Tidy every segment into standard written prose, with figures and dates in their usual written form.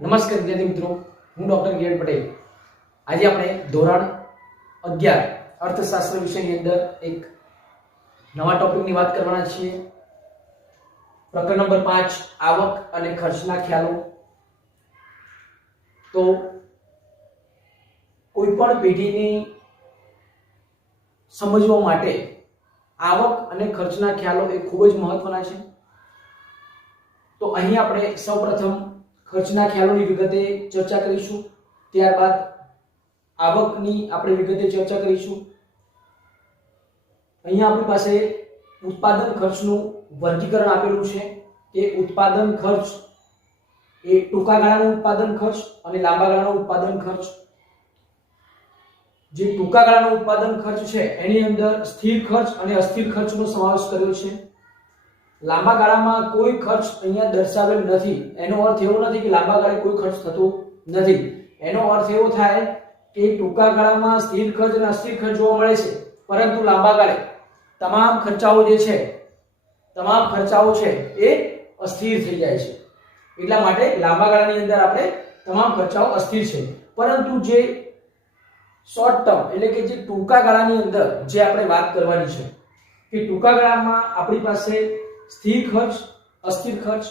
નમસ્કાર વિદ્યાર્થી મિત્રો, હું ડોક્ટર કિરણ પટેલ. આજે આપણે ધોરણ 11 અર્થશાસ્ત્ર વિષયની અંદર એક નવા ટોપિકની વાત કરવાના છીએ. પ્રકરણ નંબર 5 આવક અને ખર્ચના ખ્યાલો. તો કોઈ પણ પેઢીની સમજવા માટે આવક અને ખર્ચના ખ્યાલો એ ખૂબ જ મહત્વના છે. તો અહીં આપણે સૌપ્રથમ ખર્ચના ખ્યાલોની વિગતે ચર્ચા કરીશું, ત્યારબાદ આવકની આપણે વિગતે ચર્ચા કરીશું. અહીંયા આપણી પાસે ઉત્પાદન ખર્ચનું વર્ગીકરણ આપેલું છે કે ઉત્પાદન ખર્ચ એ ટૂંકા ગાળાનો ઉત્પાદન ખર્ચ અને લાંબા ગાળાનો ઉત્પાદન ખર્ચ. જે ટૂંકા ગાળાનો ઉત્પાદન ખર્ચ છે એની અંદર સ્થિર ખર્ચ અને અસ્થિર ખર્ચનો સમાવેશ કર્યો છે. લાંબા ગાળામાં કોઈ ખર્ચ અહીંયા દર્શાવેલ નથી. એનો અર્થ એવો નથી કે લાંબા ગાળે કોઈ ખર્ચ થતો નથી. એનો અર્થ એવો થાય કે ટૂંકા ગાળામાં સ્થિર ખર્ચ અને અસ્થિર ખર્ચ જોવા મળે છે, પરંતુ લાંબા ગાળે તમામ ખર્ચાઓ છે એ અસ્થિર થઈ જાય છે. એટલા માટે લાંબા ગાળાની અંદર આપણે તમામ ખર્ચાઓ અસ્થિર છે, પરંતુ જે શોર્ટ ટર્મ એટલે કે જે ટૂંકા ગાળાની અંદર જે આપણે વાત કરવાની છે કે ટૂંકા ગાળામાં આપણી પાસે સ્થિર ખર્ચ, અસ્થિર ખર્ચ.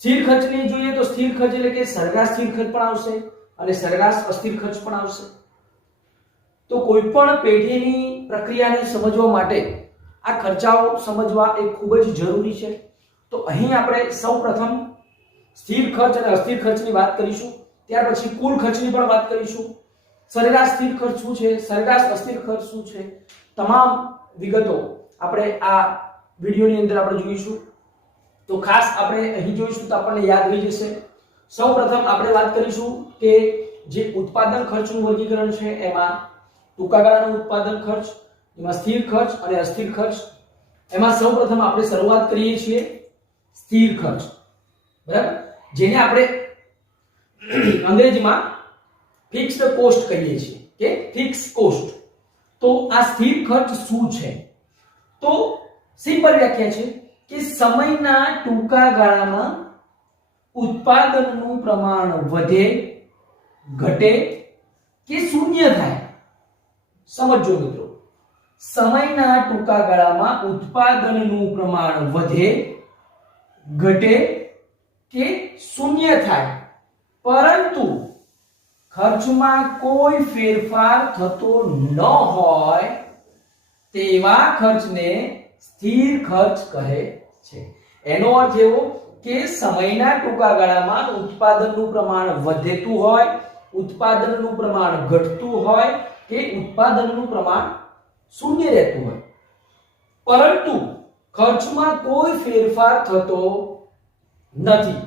સ્થિર ખર્ચની જોઈએ તો સ્થિર ખર્ચ એટલે કે સરેરાશ સ્થિર ખર્ચ પણ આવશે અને સરેરાશ અસ્થિર ખર્ચ પણ આવશે. તો કોઈ પણ પેઢીની પ્રક્રિયાને સમજવા માટે આ ખર્ચાઓ સમજવા એ ખૂબ જ જરૂરી છે. તો અહીં આપણે સૌપ્રથમ સ્થિર ખર્ચ અને અસ્થિર ખર્ચની વાત કરીશું, ત્યાર પછી કુલ ખર્ચની પણ વાત કરીશું. સરેરાશ સ્થિર ખર્ચ શું છે, સરેરાશ અસ્થિર ખર્ચ શું છે, તમામ વિગતો આપણે આ વિડિયોની અંદર આપણે જોઈશું. તો ખાસ આપણે અહીં જોઈશું તો આપણને યાદ રહી જશે. સૌપ્રથમ આપણે વાત કરીશું કે જે ઉત્પાદન ખર્ચનું વર્ગીકરણ છે એમાં ટૂંકા ગાળાનો ઉત્પાદન ખર્ચ, એમાં સ્થિર ખર્ચ અને અસ્થિર ખર્ચ. એમાં સૌપ્રથમ આપણે શરૂઆત કરીએ છીએ સ્થિર ખર્ચ, બરાબર, જેને આપણે અંગ્રેજીમાં ફિક્સ્ડ કોસ્ટ કહીએ છીએ કે ફિક્સ કોસ્ટ. તો આ સ્થિર ખર્ચ શું છે? તો સિમ્પલ વ્યાખ્યા છે કે સમયના ટૂંકા ગાળામાં ઉત્પાદનનું પ્રમાણ વધે, ઘટે કે શૂન્ય થાય. સમજો મિત્રો, સમયના ટૂંકા ગાળામાં ઉત્પાદનનું પ્રમાણ વધે, ઘટે કે શૂન્ય થાય, પરંતુ ખર્ચમાં કોઈ ફેરફાર થતો ન હોય તેવા ખર્ચને સ્થિર ખર્ચ કહે છે. એનો અર્થ એવો કે સમયના ટૂંકા ગાળામાં ઉત્પાદનનું પ્રમાણ વધતું હોય, ઉત્પાદનનું પ્રમાણ ઘટતું હોય કે ઉત્પાદનનું પ્રમાણ શૂન્ય રહેતું હોય, પરંતુ ખર્ચમાં કોઈ ફેરફાર થતો નથી,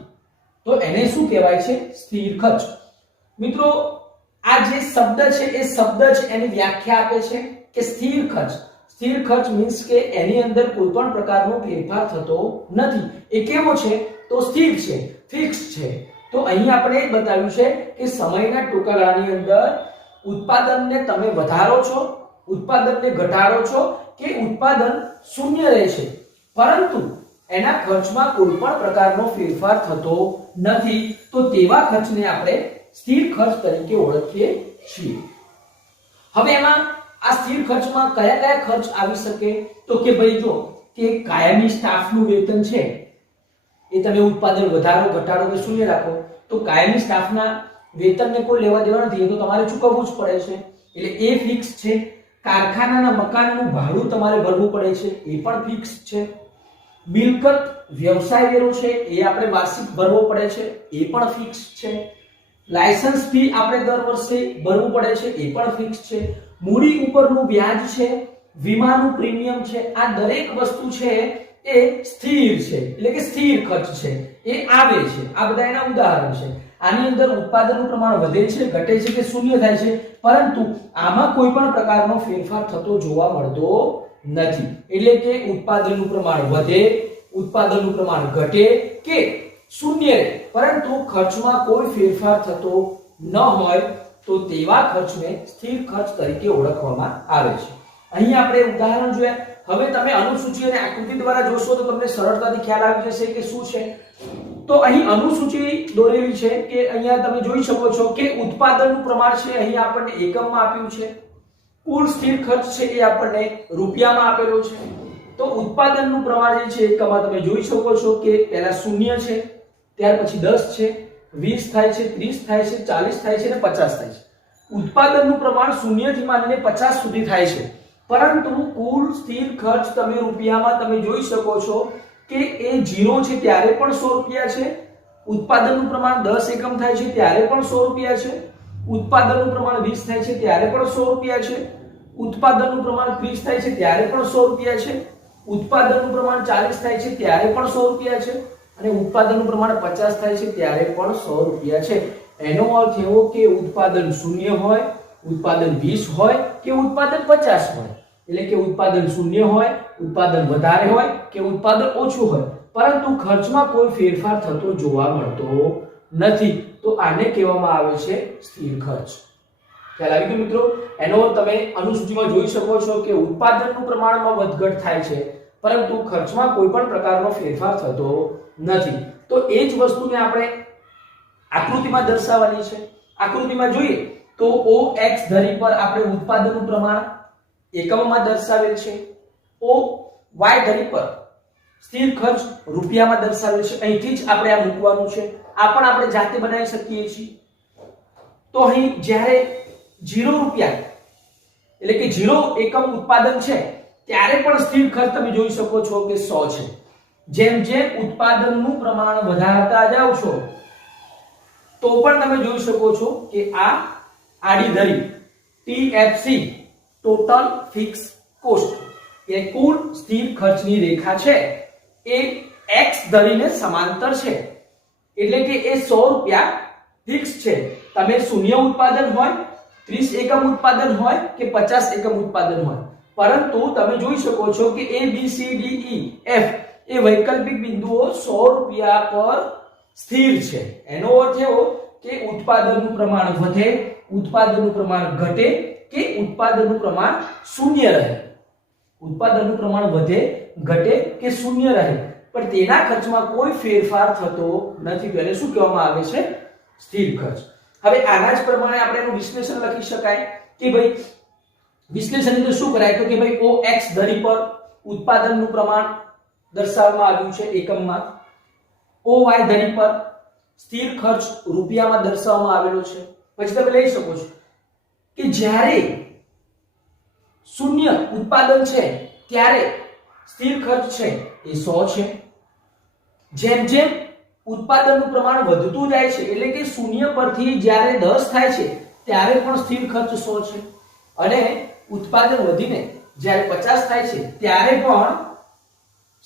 તો એને શું કહેવાય છે? સ્થિર ખર્ચ. મિત્રો, આ જે શબ્દ છે એ શબ્દ જ એની વ્યાખ્યા આપે છે કે સ્થિર ખર્ચ. સ્થિર ખર્ચ મીન્સ કે એની અંદર કોઈ પણ પ્રકારનો ફેરફાર થતો નથી. એ કેવો છે? તો સ્થિર છે, ફિક્સ છે. તો અહીં આપણે એ બતાવ્યું છે કે સમયના ટૂંકા ગાળાની અંદર ઉત્પાદનને તમે વધારો છો, ઉત્પાદનને ઘટાડો છો કે ઉત્પાદન શૂન્ય રહે છે, પરંતુ એના ખર્ચમાં કોઈ પણ પ્રકારનો ફેરફાર થતો નથી. તો તેવા ખર્ચને આપણે સ્થિર ખર્ચ તરીકે ઓળખીએ છીએ. હવે એમાં આ સ્થિર ખર્ચમાં કયા કયા ખર્ચ આવી શકે? તો કે ભાઈ જો કે કાયમી સ્ટાફનું વેતન છે એ તમે ઉત્પાદન વધારો, ઘટાડો કે શૂન્ય રાખો, તો કાયમી સ્ટાફના વેતનને કોઈ લેવા દેવા નથી, એ તો તમારે ચૂકવવું જ પડે છે, એટલે એ ફિક્સ છે. કારખાનાના મકાનનું ભાડું તમારે ભરવું પડે છે, એ પણ ફિક્સ છે. મિલકત વ્યવસાય વેરો છે એ આપણે વાર્ષિક ભરવો પડે છે, એ પણ ફિક્સ છે. લાયસન્સ ફી આપણે દર વર્ષે ભરવું પડે છે, એ પણ ફિક્સ છે. મૂડી ઉપરનું વ્યાજ છે, વીમાનું પ્રીમિયમ છે, આ દરેક વસ્તુ છે એ સ્થિર છે, એટલે કે સ્થિર ખર્ચ છે, એ આવે છે. આ બધા એના ઉદાહરણ છે. આની અંદર ઉત્પાદનનું પ્રમાણ વધે છે, ઘટે છે કે શૂન્ય થાય છે, પરંતુ આમાં કોઈ પણ પ્રકારનો ફેરફાર થતો જોવા મળતો નથી. એટલે કે ઉત્પાદનનું પ્રમાણ વધે, ઉત્પાદનનું પ્રમાણ ઘટે કે શૂન્ય રહે, પરંતુ ખર્ચમાં કોઈ ફેરફાર થતો ન હોય તો તેવા ખર્ચને સ્થિર ખર્ચ તરીકે ઓળખવામાં આવે છે. અહીં આપણે ઉદાહરણ જોયા. હવે તમે અનુસૂચિ અને આકૃતિ દ્વારા જોશો તો તમને સરળતાથી ખ્યાલ આવી જશે કે શું છે. તો અહીં અનુસૂચિ દોરેલી છે કે અહીંયા તમે જોઈ શકો છો કે ઉત્પાદનનું પ્રમાણ છે અહીં આપણને એકમમાં આપ્યું છે, કુલ સ્થિર ખર્ચ છે એ આપણને રૂપિયામાં આપેલો છે. તો ઉત્પાદનનું પ્રમાણ જે છે એકમમાં તમે જોઈ શકો છો કે પહેલા 0 છે, ત્યાર પછી 10 છે, 20 થાય છે, 30 થાય છે, 40 થાય છે અને 50 થાય છે. ઉત્પાદનનું પ્રમાણ 0 થી માંડીને 50 સુધી થાય છે, પરંતુ કુલ સ્થિર ખર્ચ તમે રૂપિયામાં તમે જોઈ શકો છો કે એ 0 છે ત્યારે પણ 100 રૂપિયા છે, ઉત્પાદનનું પ્રમાણ 10 એકમ થાય છે ત્યારે પણ 100 રૂપિયા છે, ઉત્પાદનનું પ્રમાણ 20 થાય છે ત્યારે પણ 100 રૂપિયા છે, ઉત્પાદનનું પ્રમાણ 30 થાય છે ત્યારે પણ 100 રૂપિયા છે, ઉત્પાદનનું પ્રમાણ 40 થાય છે ત્યારે પણ 100 રૂપિયા છે અને ઉત્પાદનનું પ્રમાણ 50 થાય છે ત્યારે પણ 100 રૂપિયા છે. એનો અર્થ એવો કે ઉત્પાદન 0 હોય, ઉત્પાદન 20 હોય કે ઉત્પાદન 50 હોય, એટલે કે ઉત્પાદન 0 હોય, ઉત્પાદન વધારે હોય કે ઉત્પાદન ઓછું હોય, પરંતુ ખર્ચમાં કોઈ ફેરફાર થતો જોવા મળતો નથી. તો આને કહેવામાં આવે છે સ્થિર ખર્ચ. ખ્યાલ આવી ગયો મિત્રો? એનો તમે અનુસૂચિમાં જોઈ શકો છો કે ઉત્પાદનનું પ્રમાણમાં વધઘટ થાય છે, પરંતુ ખર્ચમાં કોઈ પણ પ્રકારનો ફેરફાર થતો નથી. તો એ જ વસ્તુને આપણે આકૃતિમાં દર્શાવવાની છે. આકૃતિમાં જોઈએ તો OX ધરી પર આપણે ઉત્પાદનનું પ્રમાણ એકમમાં દર્શાવેલ છે, OY ધરી પર સ્થિર ખર્ચ રૂપિયામાં દર્શાવેલ છે. અહીંથી જ આપણે આ મૂકવાનું છે. આ પણ આપણે જાતે બનાવી શકીએ છીએ. તો અહીં જ્યારે 0 રૂપિયા એટલે કે 0 એકમ ઉત્પાદન છે ત્યારે પણ સ્થિર ખર્ચ તમે જોઈ શકો છો કે 100 છે. જેમ જેમ ઉત્પાદનનું પ્રમાણ વધારતા જાવ છો તો પણ તમે જોઈ શકો છો કે આ આડી ધરી TFC ટોટલ ફિક્સ કોસ્ટ એ કુલ સ્થિર ખર્ચની રેખા છે એ X ધરીને સમાંતર છે, એટલે કે એ 100 રૂપિયા ફિક્સ છે. તમે શૂન્ય ઉત્પાદન હોય, 30 એકમ ઉત્પાદન હોય કે 50 એકમ ઉત્પાદન હોય, પરંતુ તમે જોઈ શકો છો કે A B C D E F એ વૈકલ્પિક બિંદુઓ 100 રૂપિયા પર સ્થિર છે. એનો અર્થ એવો કે ઉત્પાદનનું પ્રમાણ વધે, ઉત્પાદનનું પ્રમાણ ઘટે કે ઉત્પાદનનું પ્રમાણ શૂન્ય રહે, ઉત્પાદનનું પ્રમાણ વધે, ઘટે કે શૂન્ય રહે, પણ તેના ખર્ચમાં કોઈ ફેરફાર થતો નથી. તો એને શું કહેવામાં આવે છે? સ્થિર ખર્ચ. હવે આના જ પ્રમાણે આપણે એનું વિશ્લેષણ લખી શકાય કે ભાઈ વિશ્લેષણની અંદર શું કરાય તો કે ભાઈ OX ધરી પર ઉત્પાદનનું પ્રમાણ દર્શાવવામાં આવ્યું છે એકમમાં, OY ધરી પર સ્થિર ખર્ચ રૂપિયામાં દર્શાવવામાં આવેલો છે. પછી તમે લઈ શકો છો કે જ્યારે શૂન્ય ઉત્પાદન છે ત્યારે સ્થિર ખર્ચ છે એ 100 છે. જેમ જેમ ઉત્પાદનનું પ્રમાણ વધતું જાય છે એટલે કે શૂન્ય પરથી જ્યારે 10 થાય છે ત્યારે પણ સ્થિર ખર્ચ 100 છે, અને ઉત્પાદન વધીને જ્યારે 50 થાય છે ત્યારે પણ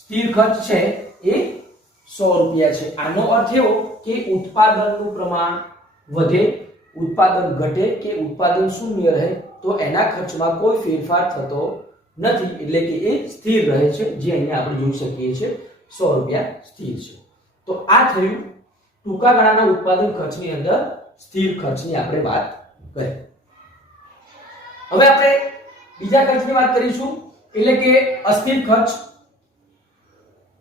સ્થિર ખર્ચ છે એ 100 રૂપિયા છે. આનો અર્થ એવો કે ઉત્પાદનનું પ્રમાણ વધે, ઉત્પાદન ઘટે કે ઉત્પાદન શૂન્ય રહે તો એના ખર્ચમાં કોઈ ફેરફાર થતો નથી, એટલે કે એ સ્થિર રહે છે. જે અહીંયા આપણે જોઈ શકીએ છીએ 100 રૂપિયા સ્થિર છે. તો આ થયું ટૂંકા ગાળાના ઉત્પાદન ખર્ચની અંદર સ્થિર ખર્ચની આપણે વાત કરી. હવે આપણે બીજા ખર્ચની વાત કરીશું, એટલે કે અસ્થિર ખર્ચ.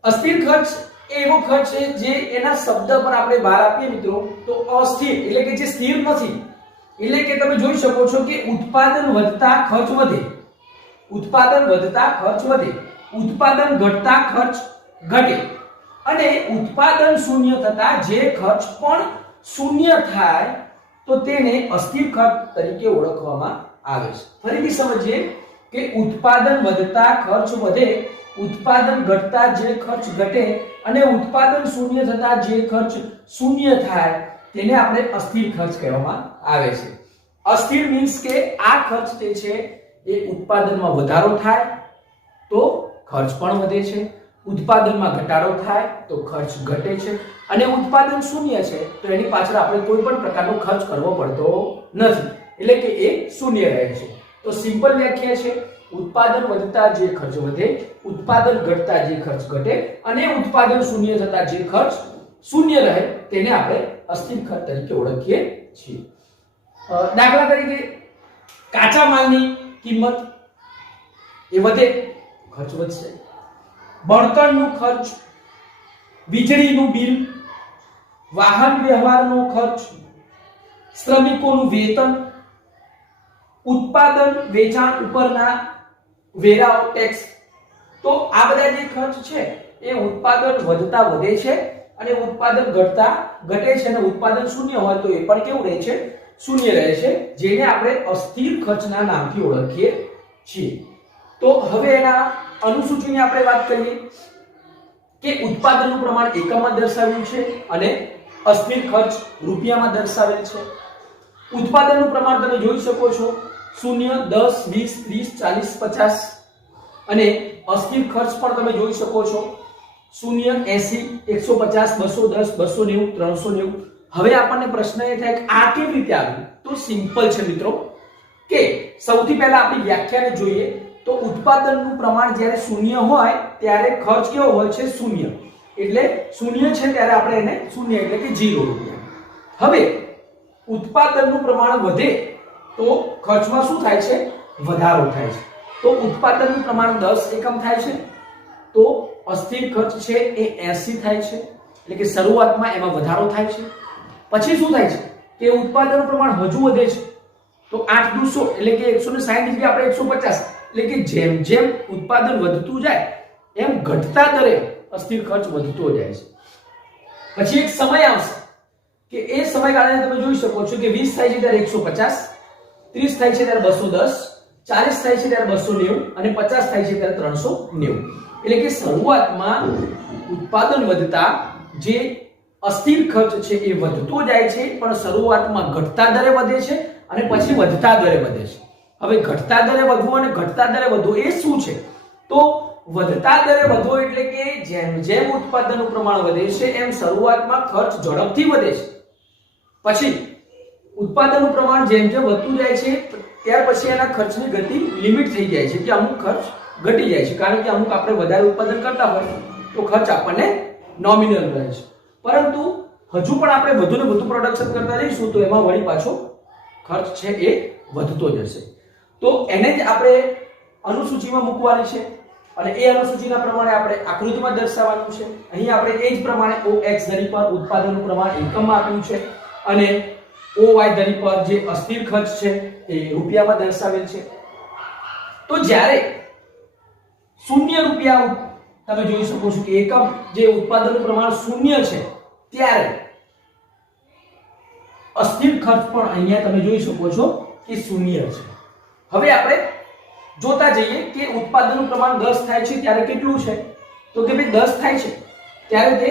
અસ્થિર ખર્ચ એ એવો ખર્ચ છે જે એના શબ્દ પર આપણે ભાર આપીએ મિત્રો તો અસ્થિર એટલે કે જે સ્થિર નથી. એટલે કે તમે જોઈ શકો છો કે ઉત્પાદન વધતા ખર્ચ વધે, ઉત્પાદન વધતા ખર્ચ વધે, ઉત્પાદન ઘટતા ખર્ચ ઘટે, અને ઉત્પાદન શૂન્ય થતા જે ખર્ચ પણ શૂન્ય થાય તો તેને અસ્થિર ખર્ચ તરીકે ઓળખવામાં આવે છે. ફરીથી સમજીએ કે ઉત્પાદન વધતા ખર્ચ વધે, ઉત્પાદન ઘટતા જે ખર્ચ ઘટે અને ઉત્પાદન શૂન્ય થતા જે ખર્ચ શૂન્ય થાય તેને આપણે અસ્થિર ખર્ચ કહેવામાં આવે છે. અસ્થિર મીન્સ કે આ ખર્ચ જે છે એ ઉત્પાદનમાં વધારો થાય તો ખર્ચ પણ વધે છે, ઉત્પાદનમાં ઘટાડો થાય તો ખર્ચ ઘટે છે, અને ઉત્પાદન શૂન્ય છે તો એની પાછળ આપણે કોઈ પણ પ્રકારનો ખર્ચ કરવો પડતો નથી, એટલે કે એ શૂન્ય રહે છે. તો સિમ્પલ વ્યાખ્યા છે ઉત્પાદન વધતા જે ખર્ચ વધે, ઉત્પાદન ઘટતા જે ખર્ચ ઘટે, અને ઉત્પાદન શૂન્ય થતા જે ખર્ચ શૂન્ય રહે તેને આપણે અસ્થિર ખર્ચ તરીકે ઓળખીએ છીએ. દાખલા તરીકે કાચા માલની કિંમત એ વધે, ખર્ચ વધશે. બળતણનું ખર્ચ, વીજળીનું બિલ, વાહન વ્યવહારનો ખર્ચ, શ્રમિકોનું વેતન, ઉત્પાદન વેચાણ ઉપરના વેરાઓ ટેક્સ. તો આ બધા જે ખર્ચ છે એ ઉત્પાદન વધતા વધે છે અને ઉત્પાદન ઘટતા ઘટે છે, અને ઉત્પાદન શૂન્ય હોય તો એ પણ કેવું રહે છે? શૂન્ય રહે છે, જેને આપણે અસ્થિર ખર્ચના નામથી ઓળખીએ છીએ. તો હવે એના અનુસૂચિની આપણે વાત કરીએ કે ઉત્પાદનનું પ્રમાણ એકમમાં દર્શાવ્યું છે અને અસ્થિર ખર્ચ રૂપિયામાં દર્શાવેલ છે. ઉત્પાદનનું પ્રમાણ તમે જોઈ શકો છો 0, 10, 20, 30, 40, 50 અને અસ્થિર ખર્ચ પણ તમે જોઈ શકો છો 0, 80, 150, 210, 290, 390. હવે આપણને પ્રશ્ન એ થાય કે આ કેવી રીતે આવ્યું? તો સિમ્પલ છે મિત્રો કે સૌથી પહેલા આપણી વ્યાખ્યાને જોઈએ તો ઉત્પાદનનું પ્રમાણ જ્યારે શૂન્ય હોય ત્યારે ખર્ચ કેવો હોય છે? શૂન્ય. એટલે શૂન્ય છે ત્યારે આપણે એને શૂન્ય એટલે કે 0 રૂપિયા. હવે ઉત્પાદનનું પ્રમાણ વધે તો ખર્ચમાં શું થાય છે? વધારો થાય છે. તો ઉત્પાદનનું પ્રમાણ 10 એકમ થાય છે તો અસ્થિર ખર્ચ છે એ 80 થાય છે, એટલે કે શરૂઆતમાં એમાં વધારો થાય છે. પછી શું થાય છે કે ઉત્પાદનનું પ્રમાણ હજુ વધે છે તો 8 દુ 100 એટલે કે 160 જગ્યાએ આપણે 150, એટલે કે જેમ જેમ ઉત્પાદન વધતું જાય એમ ઘટતા દરે અસ્થિર ખર્ચ વધતો જાય છે. પછી એક સમય આવશે કે એ સમયગાળાને તમે જોઈ શકો છો કે 20 થાય છે ત્યારે 150, 30 થાય છે ત્યારે 210, 40 થાય છે ત્યારે 290 અને 50 થાય છે ત્યારે 390. એટલે કે શરૂઆતમાં ઉત્પાદન વધતા જે અસ્થિર ખર્ચ છે એ વધતો જાય છે, પણ શરૂઆતમાં ઘટતા દરે વધે છે અને પછી વધતા દરે વધે છે. હવે ઘટતા દરે વધવું અને ઘટતા દરે વધવું એ શું છે? તો વધતા દરે વધવો એટલે કે જેમ જેમ ઉત્પાદનનું પ્રમાણ વધે છે એમ શરૂઆતમાં ખર્ચ ઝડપથી વધે છે, પછી ઉત્પાદનનું પ્રમાણ જેમ જેમ વધતું જાય છે ત્યાર પછી એના ખર્ચની ગતિ લિમિટ થઈ જાય છે કે અમુક ખર્ચ ઘટી જાય છે, કારણ કે અમુક આપણે વધારે ઉત્પાદન કરતા હોય તો ખર્ચ આપણને નોમિનલ રહે છે. પરંતુ હજુ પણ આપણે વધુ ને વધુ પ્રોડક્શન કરતા રહીશું તો એમાં વળી પાછો ખર્ચ છે એ વધતો જશે. તો એને જ આપણે અનુસૂચિમાં મૂકવાની છે અને એ અનુસૂચિના પ્રમાણે આપણે આકૃતિમાં દર્શાવવાનું છે. અહીં આપણે એ જ પ્રમાણે OX ધરી પર ઉત્પાદનનું પ્રમાણ એકમમાં આપ્યું છે અને OY ધરી પર જે અસ્થિર ખર્ચ છે એ રૂપિયામાં દર્શાવેલ છે. તો જ્યારે 0 રૂપિયા તમે જોઈ શકો છો કે એકમ જે ઉત્પાદનનું પ્રમાણ 0 છે ત્યારે અસ્થિર ખર્ચ પણ અહીંયા તમે જોઈ શકો છો કે 0 છે. હવે આપણે જોતા જઈએ કે ઉત્પાદનનું પ્રમાણ 10 થાય છે ત્યારે કેટલું છે? તો કે ભાઈ 10 થાય છે ત્યારે તે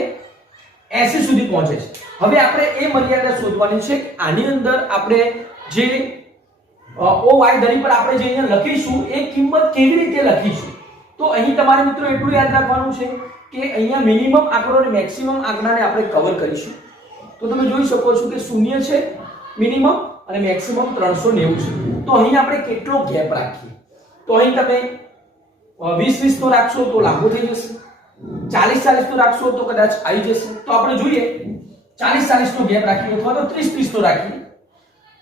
80 સુધી પહોંચે છે. હવે આપણે એ મર્યાદા શોધવાની છે. આની અંદર આપણે જે OY ધરી પર આપણે જે અહીંયા લખીશું એ કિંમત કેવી રીતે લખીશું? તો અહીં તમારે મિત્રો એટલું યાદ રાખવાનું છે કે અહીંયા મિનિમમ આંકડો અને મેક્સિમમ આંકડાને આપણે કવર કરીશું. તો તમે જોઈ શકો છો કે 0 છે મિનિમમ અને મેક્સિમમ 390 છે. તો અહીં આપણે કેટલો ગેપ રાખીએ? તો અહીં તમે 20-20 તો રાખશો તો લાંબુ થઈ જશે, 40-40 તો રાખશો તો કદાચ આવી જશે. તો આપણે જોઈએ 40-40 નો ગેપ રાખીએ અથવા તો 30-30 તો રાખીએ.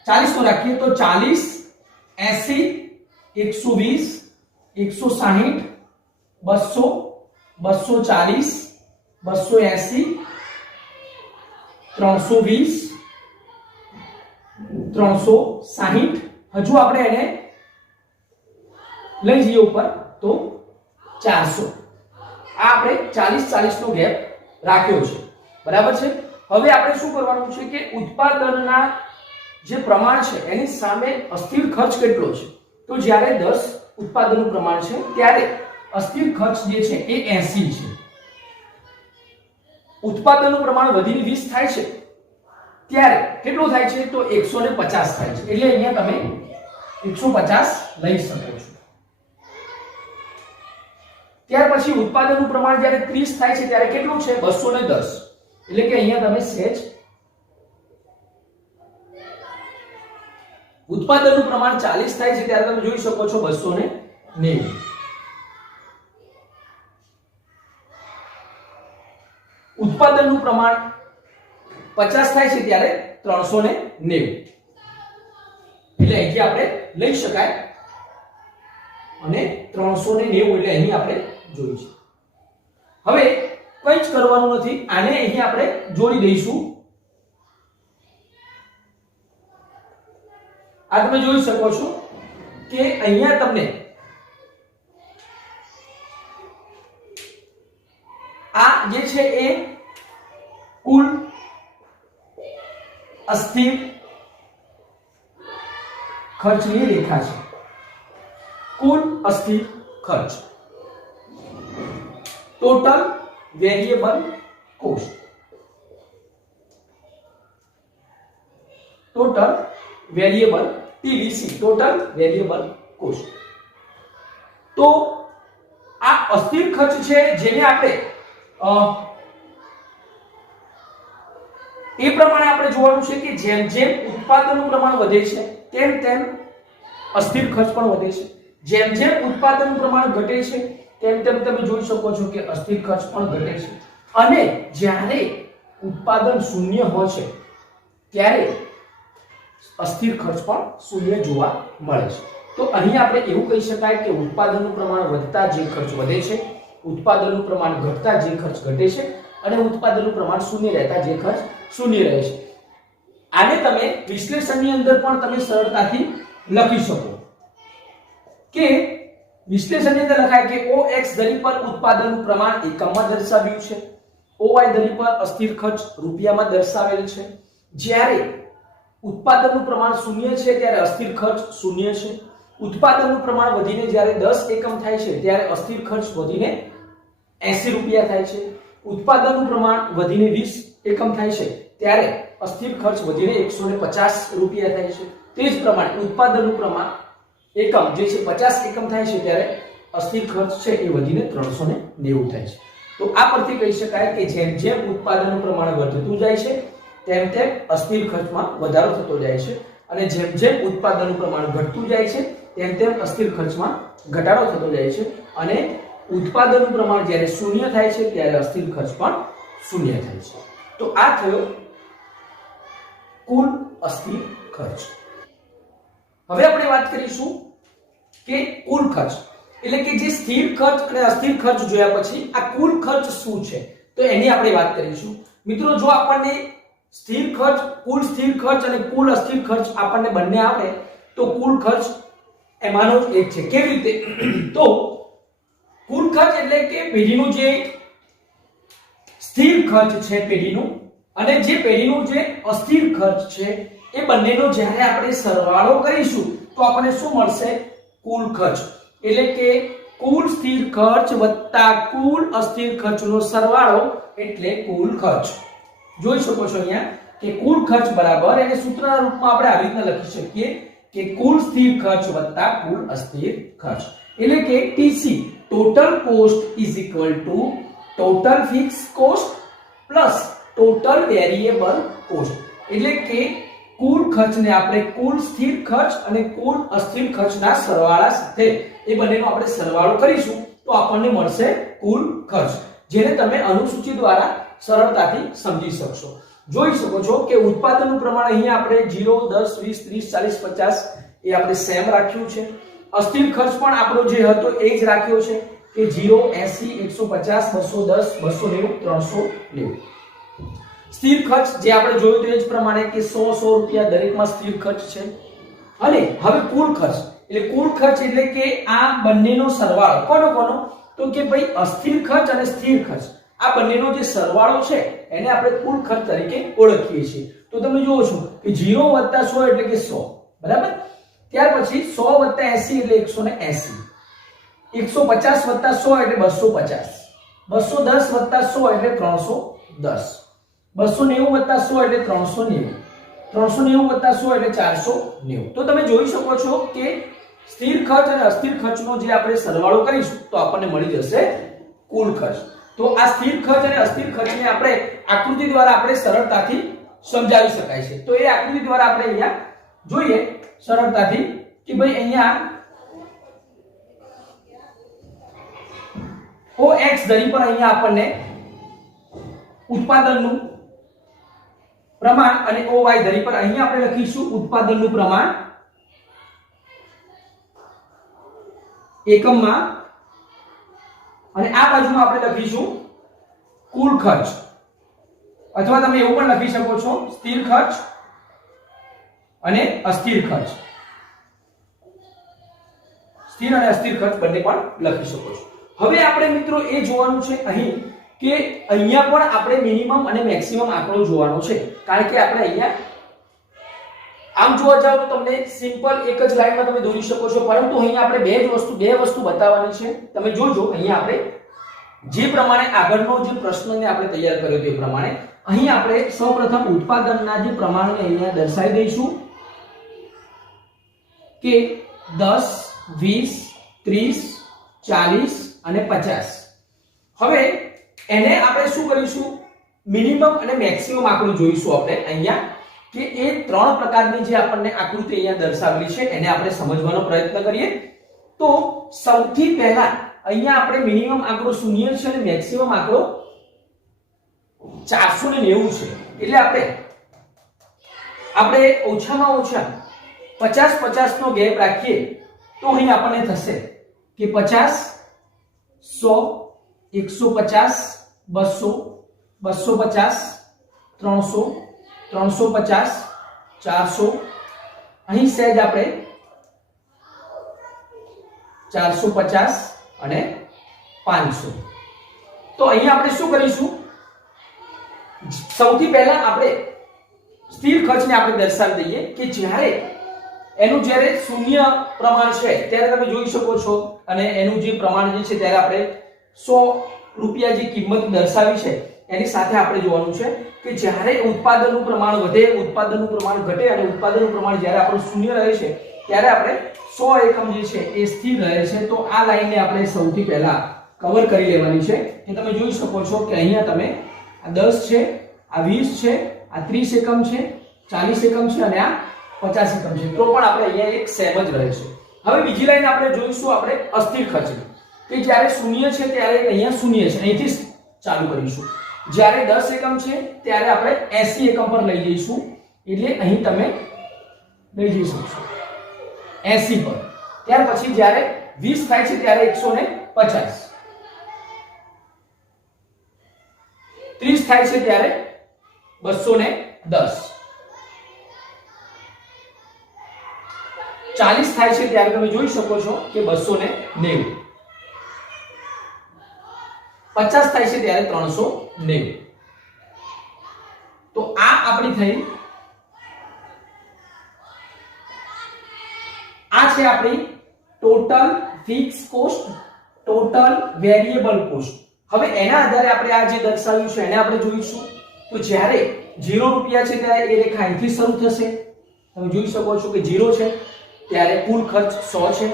40 તો રાખીએ તો 40, 80, 120, 160, 200, 240, 280, 320, 360. હજુ આપણે એને લઈ જઈએ ઉપર તો 400. આ આપણે 40-40 નો ગેપ રાખ્યો છે, બરાબર છે. હવે આપણે શું કરવાનું છે કે ઉત્પાદનના જે પ્રમાણ છે એની સામે અસ્થિર ખર્ચ કેટલો છે? તો જ્યારે 10 ઉત્પાદનનું પ્રમાણ છે ત્યારે અસ્થિર ખર્ચ જે છે એ 80 છે. ઉત્પાદનનું પ્રમાણ વધીને 20 થાય છે ત્યારે કેટલું થાય છે? તો 150 થાય છે. એટલે અહીંયા તમે 150 લઈ શકો છો. ત્યાર પછી ઉત્પાદનનું પ્રમાણ જ્યારે 30 થાય છે ત્યારે કેટલું છે? 210. એટલે કે અહીંયા તમે સહેજ ઉત્પાદનનું પ્રમાણ 40 થાય છે ત્યારે તમે જોઈ શકો છો 290. ઉત્પાદનનું પ્રમાણ 50 થાય છે ત્યારે 390. એટલે અહીંથી આપણે લઈ શકાય અને 390 એટલે અહીં આપણે જોયું છે. હવે કંઈ જ કરવાનું નથી, આને અહીં આપણે જોડી દઈશું આ તમે જોઈ શકો છો કે અહીંયા તમને આ જે છે એ કુલ અસ્થિર ખર્ચની રેખા છે. કુલ અસ્થિર ખર્ચ, total variable cost, total variable TVC, total variable cost. તો આ અસ્થિર ખર્ચ છે જેને આપણે એ પ્રમાણે આપણે જોવાનું છે કે જેમ જેમ ઉત્પાદનનું પ્રમાણ વધે છે તેમ તેમ અસ્થિર ખર્ચ પણ વધે છે. જેમ જેમ ઉત્પાદનનું પ્રમાણ ઘટે છે તેમ તેમ તમે જોઈ શકો છો કે અસ્થિર ખર્ચ પણ ઘટે છે. અને જ્યારે ઉત્પાદન શૂન્ય હોય છે ત્યારે અસ્થિર ખર્ચ પણ શૂન્ય જોવા મળે છે. તો અહીં આપણે એવું કહી શકાય કે ઉત્પાદનનું પ્રમાણ વધતા જે ખર્ચ વધે છે, ઉત્પાદનનું પ્રમાણ ઘટતા જે ખર્ચ ઘટે છે, અને ઉત્પાદનનું પ્રમાણ શૂન્ય રહેતા જે ખર્ચ શૂન્ય રહે છે. આને તમે વિશ્લેષણની અંદર પણ તમે સરળતાથી લખી શકો કે વિશ્લેષણની અંદર લખાય કે OX ધરી પર ઉત્પાદનનું પ્રમાણ એકમમાં દર્શાવ્યું છે, OY ધરી પર અસ્થિર ખર્ચ રૂપિયામાં દર્શાવેલ છે. જ્યારે ઉત્પાદનનું પ્રમાણ શૂન્ય છે ત્યારે અસ્થિર ખર્ચ શૂન્ય છે. ઉત્પાદનનું પ્રમાણ વધીને જ્યારે 10 એકમ થાય છે ત્યારે અસ્થિર ખર્ચ વધીને 80 રૂપિયા થાય છે. ઉત્પાદનનું પ્રમાણ વધીને 20 એકમ થાય છે ત્યારે અસ્થિર ખર્ચ વધીને 150 રૂપિયા થાય છે. તે જ પ્રમાણે ઉત્પાદનનું પ્રમાણ એકમ જે છે 50 એકમ થાય છે ત્યારે અસ્થિર ખર્ચ છે એ વધીને 390 થાય છે. તો આ પરથી કહી શકાય કે જેમ જેમ ઉત્પાદનનું પ્રમાણ વધતું જાય છે તેમ તેમ અસ્થિર ખર્ચમાં વધારો થતો જાય છે, અને જેમ જેમ ઉત્પાદનનું પ્રમાણ ઘટતું જાય છે તેમ તેમ અસ્થિર ખર્ચમાં ઘટાડો થતો જાય છે, અને ઉત્પાદનનું પ્રમાણ જ્યારે શૂન્ય થાય છે ત્યારે અસ્થિર ખર્ચ પણ શૂન્ય થાય છે. તો આ થયો કુલ અસ્થિર ખર્ચ. હવે આપણે વાત કરીશું કે કુલ ખર્ચ એટલે કે જે સ્થિર ખર્ચ અને અસ્થિર ખર્ચ જોયા પછી આ કુલ ખર્ચ શું છે તો એની આપણે વાત કરીશું. મિત્રો, જો આપણને સ્થિર ખર્ચ, કુલ સ્થિર ખર્ચ અને કુલ અસ્થિર ખર્ચ આપણને બંને આવે તો કુલ ખર્ચ એમાંનો જ એક છે. કેવી રીતે? તો કુલ ખર્ચ એટલે કે પેઢીનું જે સ્થિર ખર્ચ છે પેઢીનું, અને જે પેઢીનું જે અસ્થિર ખર્ચ છે એ બંનેનો જ્યારે આપણે સરવાળો કરીશું તો આપણને શું મળશે? કુલ ખર્ચ. એટલે કે કુલ સ્થિર ખર્ચ વત્તા કુલ અસ્થિર ખર્ચનો સરવાળો એટલે કુલ ખર્ચ. જોઈ શકો છો અહીંયા કે કુલ ખર્ચ બરાબર એને સૂત્રના રૂપમાં આપણે આવી રીતના લખી શકીએ કે કુલ સ્થિર ખર્ચ વત્તા કુલ અસ્થિર ખર્ચ. એટલે કે TC, total cost is equal to total fix cost plus total variable cost. એટલે કે કુલ ખર્ચને આપણે કુલ સ્થિર ખર્ચ અને કુલ અસ્થિર ખર્ચના સરવાળા સાથે એ બંનેનો આપણે સરવાળો કરીશું તો આપણને મળશે કુલ ખર્ચ, જેને તમે અનુસૂચિ દ્વારા સરળતાથી સમજી શકશો. જોઈ શકો છો કે ઉત્પાદનનું પ્રમાણ અહીંયા આપણે 0, 10, 20, 30, 40, 50 એ આપણે સેમ રાખ્યું છે. અસ્થિર ખર્ચ પણ આપણો જે હતો એ જ રાખ્યો છે કે 0, 80, 150, 210, 290, 390. સ્થિર ખર્ચ જે આપણે જોયું તે જ પ્રમાણે કે 100 રૂપિયા દરેકમાં સ્થિર ખર્ચ છે. અને હવે કુલ ખર્ચ એટલે કુલ ખર્ચ એટલે કે આ બંનેનો સરવાળો. કોનો? તો કે ભાઈ અસ્થિર ખર્ચ અને સ્થિર ખર્ચ આ બંનેનો જે સરવાળો છે એને આપણે કુલ ખર્ચ તરીકે ઓળખીએ છીએ. તો તમે જુઓ છો કે 0 + 100 એટલે કે 100, બરાબર. ત્યાર પછી 100 + 80 એટલે 180, 150 + 100 એટલે 250, 210 + 100 એટલે 310, 290 + 100 એટલે 390, 390 + 100 એટલે 490. તો તમે જોઈ શકો છો કે સ્થિર ખર્ચ અને અસ્થિર ખર્ચનો જે આપણે સરવાળો કરીશું તો આપણને મળી જશે કુલ ખર્ચ. તો આ સ્થિર ખર્ચ અને અસ્થિર ખર્ચને આપણે આકૃતિ દ્વારા આપણે સરળતાથી સમજાવી શકાય છે. તો એ આકૃતિ દ્વારા આપણે અહીંયા જોઈએ સરળતાથી કે ભાઈ અહીંયા OX ધરી પર અહીંયા આપણને ઉત્પાદનનું પ્રમાણ અને OY ધરી પર અહીંયા આપણે લખીશું ઉત્પાદનનું પ્રમાણ એકમમાં, અને આ બાજુમાં આપણે લખીશું કુલ ખર્ચ, અથવા તમે એવું પણ લખી શકો છો સ્થિર ખર્ચ અને અસ્થિર ખર્ચ. સ્થિર અને અસ્થિર ખર્ચ બંને પણ લખી શકો છો। હવે આપણે મિત્રો એ જોવાનું છે અહીં કે અહીંયા પણ આપણે મિનિમમ અને મેક્સિમમ આંકડો જોવાનો છે, કારણ કે આપણે અહીંયા આમ જોવા જાવ તો તમને સિમ્પલ એક જ લાઈનમાં તમે દોરી શકો છો, પરંતુ અહીંયા આપણે બે વસ્તુ બતાવવાની છે। તમે જોજો અહીંયા આપણે જે પ્રમાણે આગળનો જે પ્રશ્નને આપણે તૈયાર કર્યો તે પ્રમાણે અહીં આપણે સૌપ્રથમ ઉત્પાદનના જે પ્રમાણને અહીંયા દર્શાવી દઈશું કે 10, 20, 30, 40 અને 50। હવે એને આપણે શું કરીશું, મિનિમમ અને મેક્સિમમ આંકડો જોઈશું આપણે અહીંયા કે એ ત્રણ પ્રકારની જે આપણને આકૃતિ અહીંયા દર્શાવેલી છે એને આપણે સમજવાનો પ્રયત્ન કરીએ। તો સૌથી પહેલા અહીંયા આપણે મિનિમમ આંકડો 0 છે અને મેક્સિમમ આંકડો 490 છે, એટલે આપણે ઓછામાં ઓછા 50-50 નો ગેપ રાખીએ તો અહીં આપણને થશે કે 50, 100, 150, 200, 250, 300, 350, 400, અહીં સહેજ આપણે 450 અને 500। તો અહીં આપણે શું કરીશું, સૌથી પહેલા આપણે સ્થિર ખર્ચને આપણે દર્શાવી દઈએ કે જ્યારે એનું જ્યારે શૂન્ય પ્રમાણ છે ત્યારે તમે જોઈ શકો છો, અને એનું જે પ્રમાણ જે છે ત્યારે આપણે 100 રૂપિયા જે કિંમત દર્શાવી છે એની સાથે આપણે જોવાનું છે કે જ્યારે ઉત્પાદનનું પ્રમાણ વધે, ઉત્પાદનનું પ્રમાણ ઘટે અને ઉત્પાદનનું પ્રમાણ જ્યારે આપણું શૂન્ય રહે છે ત્યારે આપણે 100 એકમ જે છે એ સ્થિર રહે છે। તો આ લાઈનને આપણે સૌથી પહેલા કવર કરી લેવાની છે કે તમે જોઈ શકો છો કે અહીંયા તમે આ 10 છે, આ 20 છે, આ 30 એકમ છે, 40 એકમ છે અને આ 50 એકમ છે, તો પણ આપણે અહીંયા એક સેમ જ રહે છે। હવે બીજી લાઈન આપણે જોઈશું આપણે અસ્થિર ખર્ચની કે જ્યારે શૂન્ય છે ત્યારે અહીંયા શૂન્ય છે, અહીંથી ચાલુ કરીશું। જ્યારે 10 એકમ છે ત્યારે આપણે 80 એકમ પર લઈ જઈશું, એટલે અહીં તમે લઈ જઈ શકશો 80 પર। ત્યાર પછી જ્યારે 20 થાય છે ત્યારે 150, 30 થાય છે ત્યારે 210, 40 થાય છે ત્યારે તમે જોઈ શકો છો કે 290, 50 થાય છે ત્યારે 390। તો આ આપણી થઈ, આ છે આપણી total fix cost, total variable cost. હવે એના આધારે આપણે આ જે દર્શાવ્યું છે એને આપણે જોઈશું। તો જ્યારે 0 રૂપિયા છે ત્યારે એ રેખા અહીંથી શરૂ થશે, તમે જોઈ શકો છો કે 0 છે ત્યારે કુલ ખર્ચ 100 છે,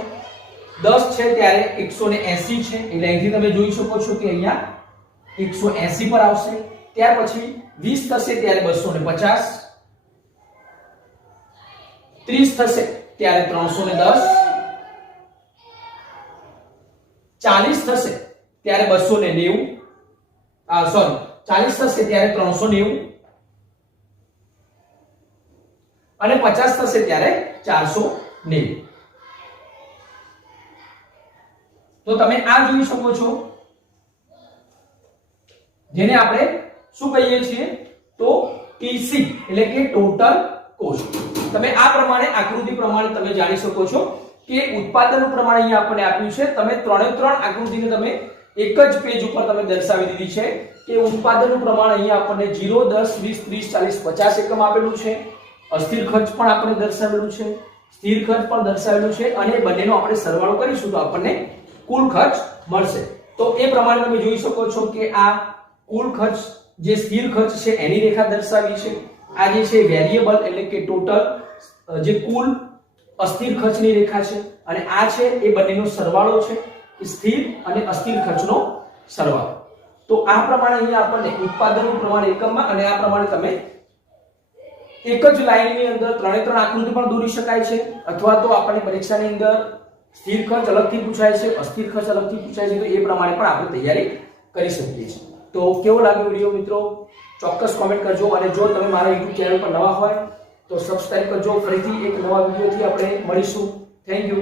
10 છે ત્યારે 180 છે, એટલે અહીંથી તમે જોઈ શકો છો કે અહીંયા 180 પર આવશે। ત્યાર પછી 20 થશે ત્યારે 250, 30 થશે ત્યારે 310, 40 થશે ત્યારે 290, 40 થશે ત્યારે 390 અને 50 થશે ત્યારે 490। તો તમે આ જોઈ શકો છો, જેને આપણે શું કહીએ છીએ તો ટીસી એટલે કે ટોટલ કોસ્ટ। તમે આ પ્રમાણે આકૃતિ પ્રમાણે તમે જાણી શકો છો કે ઉત્પાદનનું પ્રમાણ અહીંયા આપણને આપ્યું છે। તમે ત્રણે ત્રણ આકૃતિને તમે એક જ પેજ ઉપર તમે દર્શાવી દીધી છે કે ઉત્પાદનનું પ્રમાણ અહીંયા આપણને 0, 10, 20, 30, 40, 50 એકમ આપેલું છે, અસ્થિર ખર્ચ પણ આપણે દર્શાવેલું છે, સ્થિર ખર્ચ પણ દર્શાવેલું છે, અને બંનેનો આપણે સરવાળો કરીશું તો આપણને કુલ ખર્ચ મળશે। તો એ પ્રમાણે તમે જોઈ શકો છો કે આ કુલ ખર્ચ જે સ્થિર ખર્ચ છે એની રેખા દર્શાવી છે, આ જે છે વેરિયેબલ એટલે કે ટોટલ જે કુલ અસ્થિર ખર્ચની રેખા છે, અને આ છે એ બંનેનો સરવાળો છે કે સ્થિર અને અસ્થિર ખર્ચનો સરવાળો। તો આ પ્રમાણે અહીંયા આપણને ઉત્પાદનનું પ્રમાણ એકમમાં, અને આ પ્રમાણે તમે એક જ લાઈનની અંદર ત્રણે ત્રણ આકૃતિ પણ દોરી શકાય છે, અથવા તો આપણને પરીક્ષાની અંદર સ્થિર ખર્ચ અલગથી પૂછાય છે, અસ્થિર ખર્ચ અલગથી પૂછાય છે, તો એ પ્રમાણે પણ આપણે તૈયારી કરી શકીએ છીએ। તો કેવો લાગ્યો વિડિયો મિત્રો, ચોક્કસ કોમેન્ટ કરજો, અને જો તમે મારા YouTube ચેનલ પર નવા હોય તો સબસ્ક્રાઇબ કરજો। ફરીથી એક નવા વિડિયોથી આપણે મળીશું। Thank you.